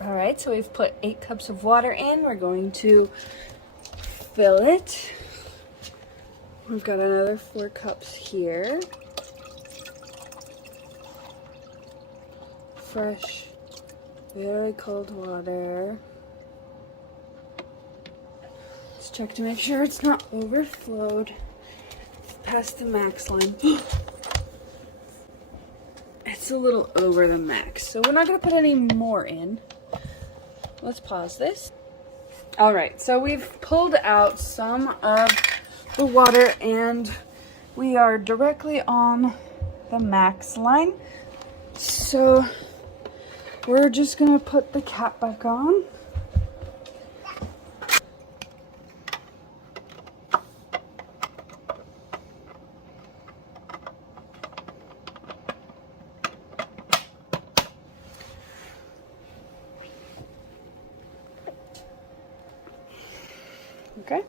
All right, so we've put 8 cups of water in. We're going to fill it. We've got another 4 cups here. Fresh, very cold water. Let's check to make sure it's not overflowed past the max line. It's a little over the max, so we're not going to put any more in. Let's pause this. All right, so we've pulled out some of the water and we are directly on the max line. So we're just gonna put the cap back on. Okay.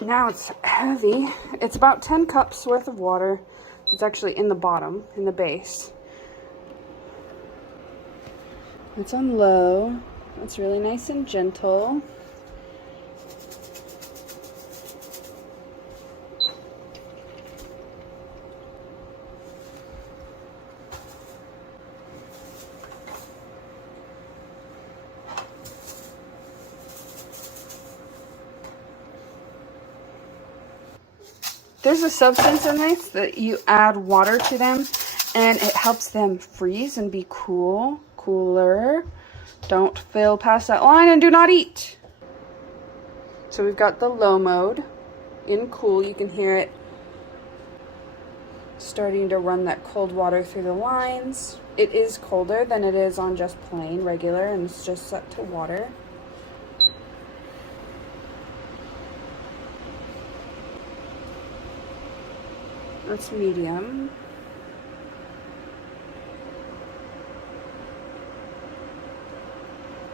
Now it's heavy. It's about 10 cups worth of water. It's actually in the bottom, in the base. It's on low. It's really nice and gentle. There's a substance in this that you add water to them and it helps them freeze and be cooler. Don't fill past that line and do not eat. So we've got the low mode in cool. You can hear it starting to run that cold water through the lines. It is colder than it is on just plain regular, and it's just set to water. That's medium.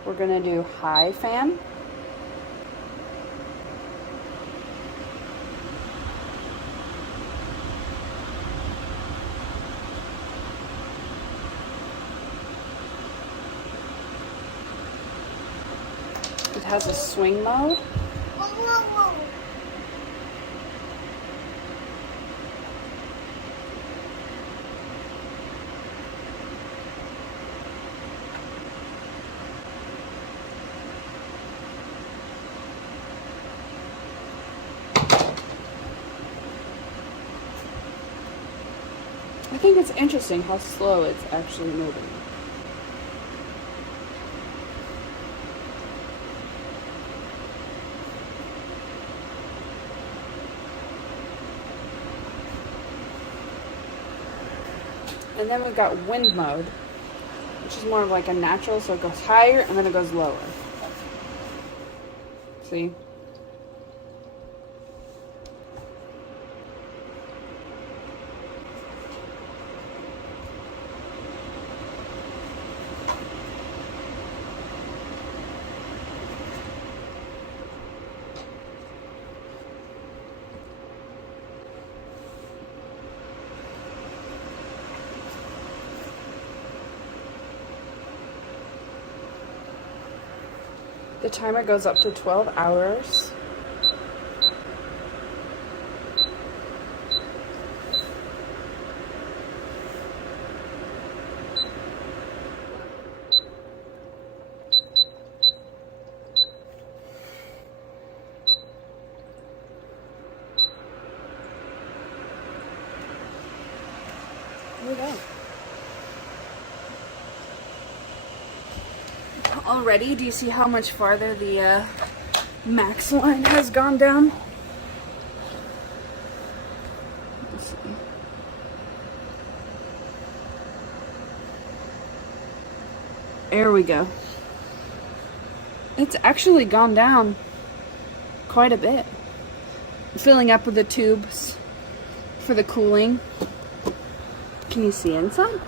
We're gonna do high fan. It has a swing mode. I think it's interesting how slow it's actually moving. And then we've got wind mode, which is more of like a natural, so it goes higher and then it goes lower. See? The timer goes up to 12 hours. Here we go. Already, do you see how much farther the max line has gone down? Let's see. There we go. It's actually gone down quite a bit. Filling up with the tubes for the cooling. Can you see inside?